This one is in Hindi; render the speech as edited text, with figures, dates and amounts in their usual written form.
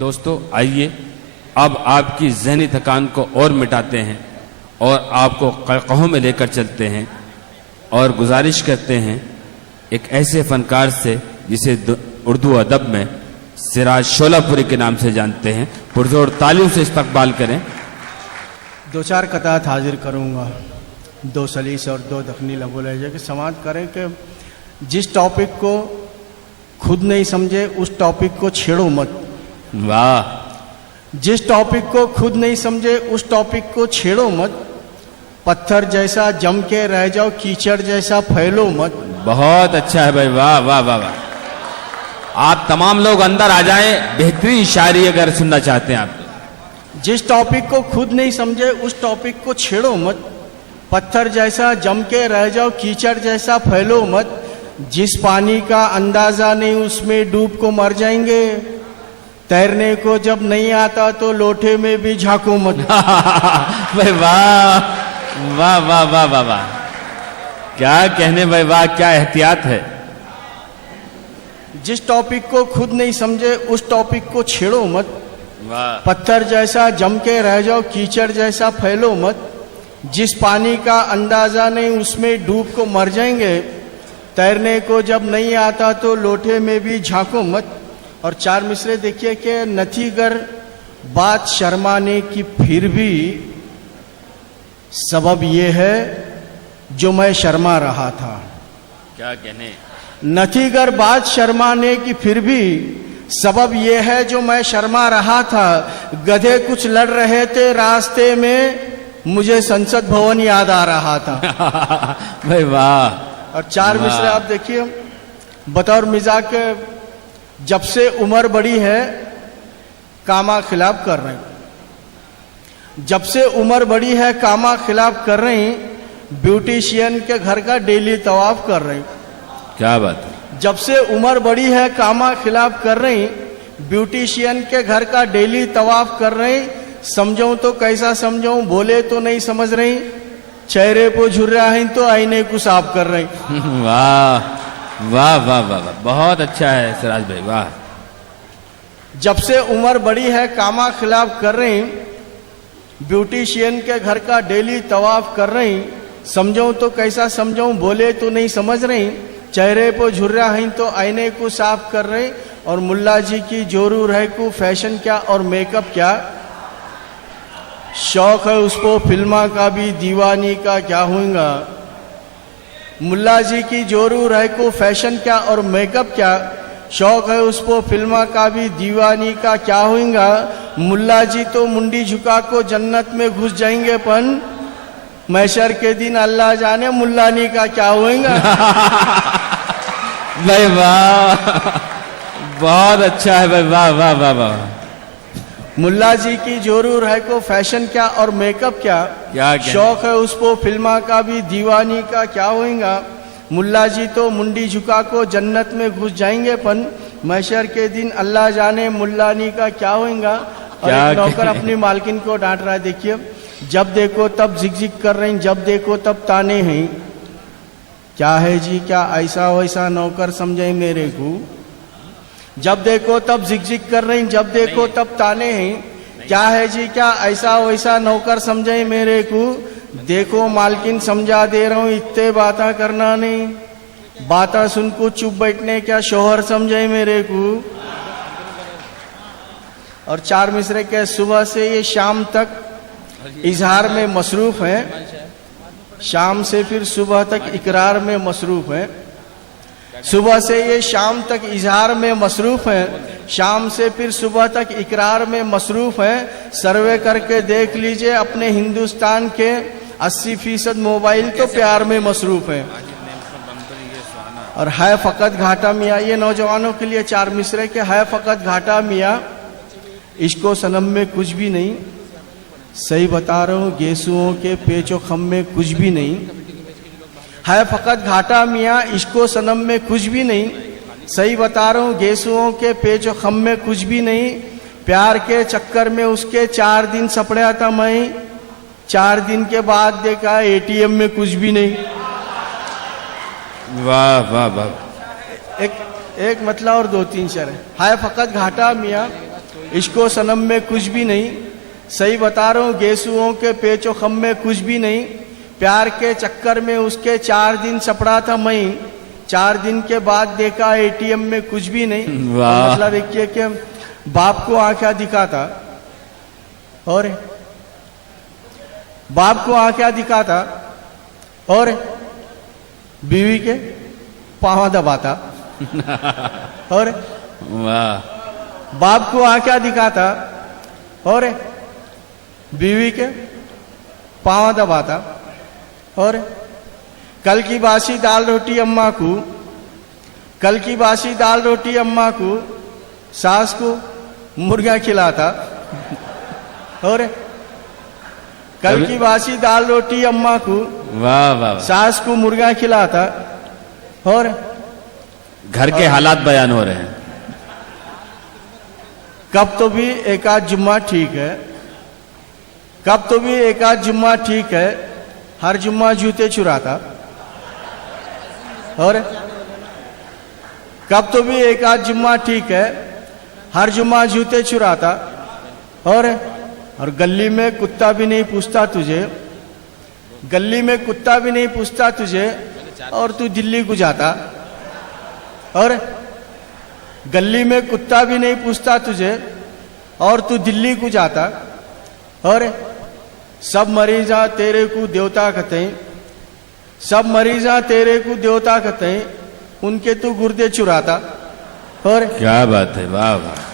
दोस्तों आइए अब आपकी ज़हनी थकान को और मिटाते हैं और आपको क़हक़हों में लेकर चलते हैं और गुजारिश करते हैं एक ऐसे फनकार से जिसे उर्दू अदब में सिराज शोलापुरी के नाम से जानते हैं। पुरजोर तालियों से इस्तकबाल करें। दो चार कतात हाजिर करूँगा, दो सलीस और दो दखनी लबो लहजे के समाज करें कि जिस टॉपिक को खुद नहीं समझे उस टॉपिक को छेड़ो मत। वाह। जिस टॉपिक को खुद नहीं समझे उस टॉपिक को छेड़ो मत। पत्थर जैसा जम के रह जाओ, कीचड़ जैसा फैलो मत। बहुत अच्छा है भाई, वाह वाह वाह वाह। आप तमाम लोग अंदर आ जाएं, बेहतरीन शायरी अगर सुनना चाहते हैं आप। जिस टॉपिक को खुद नहीं समझे उस टॉपिक को छेड़ो मत। पत्थर जैसा जम के रह जाओ, कीचड़ जैसा फैलो मत। जिस पानी का अंदाजा नहीं उसमें डूब को मर जाएंगे। तैरने को जब नहीं आता तो लोटे में भी झांको मत। भाई वाह वाह वाह वाह वाह वाह, क्या कहने भाई, वाह क्या एहतियात है। जिस टॉपिक को खुद नहीं समझे उस टॉपिक को छेड़ो मत। वाह। पत्थर जैसा जम के रह जाओ, कीचड़ जैसा फैलो मत। जिस पानी का अंदाजा नहीं उसमें डूब को मर जाएंगे। तैरने को जब नहीं आता तो लोटे में भी झांको मत। और चार मिसरे देखिए कि नथीगर बात शर्माने की फिर भी सबब ये है जो मैं शर्मा रहा था। क्या कहने। नथीगर बात शर्माने की फिर भी सबब ये है जो मैं शर्मा रहा था। गधे कुछ लड़ रहे थे रास्ते में, मुझे संसद भवन याद आ रहा था। भाई वाह। और चार मिसरे आप देखिए, बतौर मिजाज के, जब से उम्र बड़ी है कामा खिलाफ कर रहे हैं। जब से उम्र बड़ी है कामा खिलाफ कर रहे हैं। ब्यूटिशियन के घर का डेली तवाफ कर रहे हैं। क्या बात है। जब से उम्र बड़ी है कामा खिलाफ कर रहे हैं। ब्यूटिशियन के घर का डेली तवाफ कर रहे हैं। समझाऊं तो कैसा समझाऊं, बोले तो नहीं समझ रही। चेहरे को झुर्रा है तो आईने को साफ कर रहे हैं। वाह वाह वाह वाह वाह, बहुत अच्छा है सिराज भाई, वाह। जब से उम्र बड़ी है कामा खिलाफ कर रहे हैं। ब्यूटिशियन के घर का डेली तवाफ कर रहे हैं। समझाऊं तो कैसा समझाऊं, बोले तो नहीं समझ रही। चेहरे पर झुर्रा है तो आईने को साफ कर रहे। और मुल्ला जी की जोरू रह को फैशन क्या और मेकअप क्या। शौक है उसको फिल्मा का भी, दीवानी का क्या होगा। मुल्ला जी की जोरू रह को फैशन क्या और मेकअप क्या। शौक है उसको फिल्मा का भी, दीवानी का क्या होगा। मुल्ला जी तो मुंडी झुका को जन्नत में घुस जाएंगे, पन मैशर के दिन अल्लाह जाने मुल्लानी का क्या होगा। भाई वाह, बहुत अच्छा है भाई, वाह वाह वाह वाह। मुल्ला जी की जोरू है को फैशन क्या और मेकअप क्या। शौक है उसको फिल्मा का भी, दीवानी का क्या होगा। मुल्ला जी तो मुंडी झुका को जन्नत में घुस जाएंगे, पन मैशर के दिन अल्लाह जाने मुल्लानी का क्या होगा। और एक नौकर अपनी मालकिन को डांट रहा है। देखिए, जब देखो तब झिकझिक कर रही, जब देखो तब ताने हैं। क्या है जी, क्या ऐसा वैसा नौकर समझे मेरे को। जब देखो तब झिकझिक कर रही, जब देखो तब ताने हैं। क्या है जी, क्या ऐसा वैसा नौकर समझे मेरे को। देखो मालकिन समझा दे रहा हूं, इतने बातें करना नहीं। बातें सुन को चुप बैठने, क्या शोहर समझे मेरे को। और चार मिसरे के सुबह से ये शाम तक इजहार में मसरूफ हैं। शाम से फिर सुबह तक इकरार में मसरूफ हैं। सुबह से ये शाम तक इजहार में मसरूफ हैं। शाम से फिर सुबह तक इकरार में मसरूफ हैं। सर्वे करके देख लीजिए अपने हिंदुस्तान के 80% मोबाइल तो प्यार में मसरूफ हैं। और है फकत घाटा मियाँ, ये नौजवानों के लिए चार मिसरे के है फकत घाटा मियाँ। इश्को सनम में कुछ भी नहीं, सही बता रहा हूँ, गेसुओं के पेचो खम में कुछ भी नहीं। है फकत घाटा मियाँ, इश्को सनम में कुछ भी नहीं। सही बता रहा हूँ, गेसुओं के पेचो खम में कुछ भी नहीं। प्यार के चक्कर में उसके 4 दिन सपड़ा था मैं। 4 दिन के बाद देखा एटीएम में कुछ भी नहीं। वाह वाह वाह। एक मतलब और 2-3 शेर है फकत घाटा मियाँ, इसको सनम में कुछ भी नहीं, सही बता रहा हूं, गेसुओं के पेचो खम में कुछ भी नहीं। प्यार के चक्कर में उसके 4 दिन सपड़ा था मई, 4 दिन के बाद देखा एटीएम में कुछ भी नहीं। तो वाह। मतलब एक ये कि बाप को आंखें दिखाता और बाप को आंखें दिखाता और बीवी के पांव दबाता और वाह। बाप को आंखें दिखाता और बीवी के पांव दबाता और कल की बासी दाल रोटी अम्मा को, कल की बासी दाल रोटी अम्मा को सास को मुर्गा खिलाता और कल की बासी दाल रोटी अम्मा को वाह वाह। सास को मुर्गा खिलाता और घर के हालात बयान हो रहे हैं। कब तो भी एक आध जुम्मा ठीक है, कब तो भी एक आध जुम्मा ठीक है, हर जुम्मा जूते चुराता और कब तो भी एक आध जुम्मा ठीक है, हर जुम्मा जूते चुराता और गली में कुत्ता भी नहीं पूछता तुझे, गली में कुत्ता भी नहीं पूछता तुझे और तू दिल्ली को जाता और गली में कुत्ता भी नहीं पूछता तुझे और तू दिल्ली को जाता और सब मरीजा तेरे को देवता कहते हैं, सब मरीजा तेरे को देवता कहते हैं, उनके तू गुर्दे चुराता और क्या बात है, वाह वाह।